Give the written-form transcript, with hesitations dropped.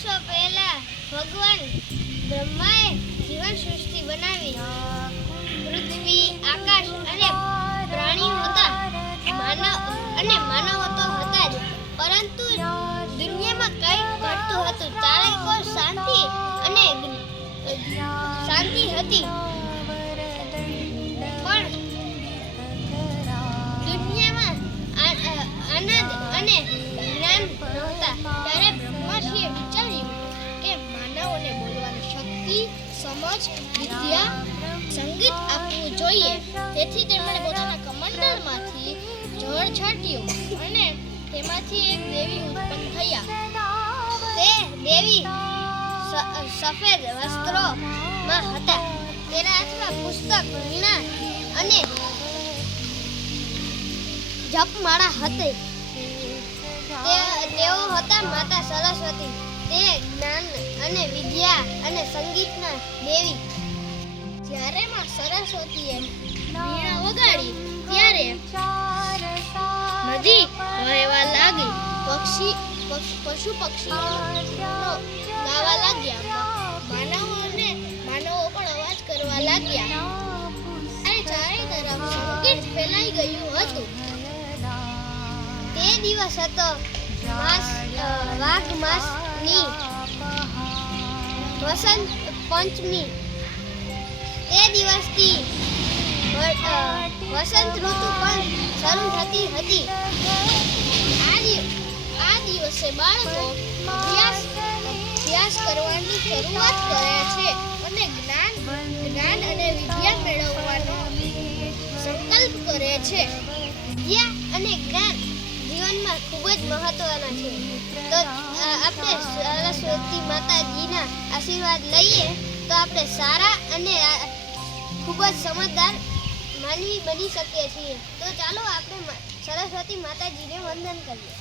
વર્ષો પહેલા ભગવાન બ્રહ્માએ જીવન સૃષ્ટિ બનાવી. પૃથ્વી, આકાશ અને પ્રાણીઓ હતા. માનવો તો હતા જ, પરંતુ દુનિયામાં કંઈક ઘટતું હતું. ચારેકો શાંતિ હતી, પણ દુનિયામાં આનંદ અને જ્ઞાન નહોતા. ત્યારે બ્રહ્માજીએ વિચાર્યું કે માનવોને બોલવાની શક્તિ, સમજ, વિદ્યા, સંગીત આપવું જોઈએ. તેથી તેમણે પોતાના કમંડળમાંથી જળ છાંટ્યું અને તેમાંથી એક દેવી ઉત્પન્ન થયા. તે દેવી સફેદ વસ્ત્રોમાં હતા. તેના હાથમાં પુસ્તક, વીણા અને જપમાળા હતી. તેઓ હતા માતા સરસ્વતી. તે જ્ઞાન અને વિદ્યા અને સંગીતના દેવી. જ્યારે માં સરસ્વતીએ વીણા વગાડી ત્યારે નદી વહેવા લાગી. પશુ પક્ષીઓ ગાવા લાગ્યા. માનવો પણ અવાજ કરવા લાગ્યા. અને ચારે તરફ સંગીત ફેલાઈ ગયું હતું. તે દિવસ હતો વાઘ માસની વસંત પંચમી. તે દિવસથી વસંત ઋતુ પણ શરૂ થતી હતી. આ દિવસે બાળકો અભ્યાસ કરવાની શરૂઆત કરે છે અને જ્ઞાન અને વિદ્યા મેળવવાનો સંકલ્પ કરે છે. વિદ્યા અને જ્ઞાન જીવનમાં ખૂબ જ મહત્વના છે. તો આપણે સરસ્વતી માતાજીના આશીર્વાદ લઈએ તો આપણે સારા અને ખૂબ જ સમજદાર માનવી બની શકીએ છીએ. તો ચાલો આપણે સરસ્વતી માતાજીને વંદન કરીએ.